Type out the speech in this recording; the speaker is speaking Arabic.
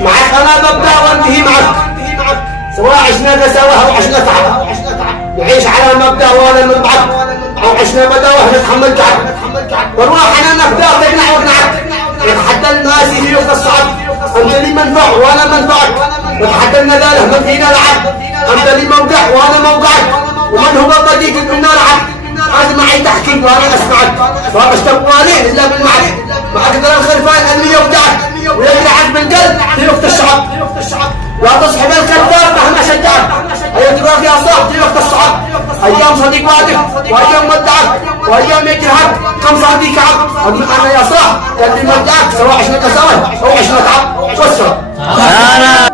معك انا ببدا وانتهي معك، سواء عشنا سوا او عشنا تعب، نعيش على مبدا وانا من بعد، او عشنا مدى ونتحمل تعب، ونروح انا نبدا تقنع واقنعك، نتحدى الناس في الصعب، انت لي منفع وانا منفعك، نتحدى النداله من فينا لعب، انت لي موقع وانا موقعك، ومن هو صديق منا لعب، انت معي تحكي وانا اسمعك، ما اشتبواني الا بالمعك، ما اقدر الخلفان اللي يوجعك ويقلعك بالقلب في وقت الشعب، لا تصحب الكذاب مهما شجعك، هيا تقول يا صاحب في وقت الصعب، ايام صديق وعدك وايام ودعك وايام يجرحك، كم صديق عب انا يا صاحب اللي مدعك، سواء عشنا سوا او عشنا تعب والسلام.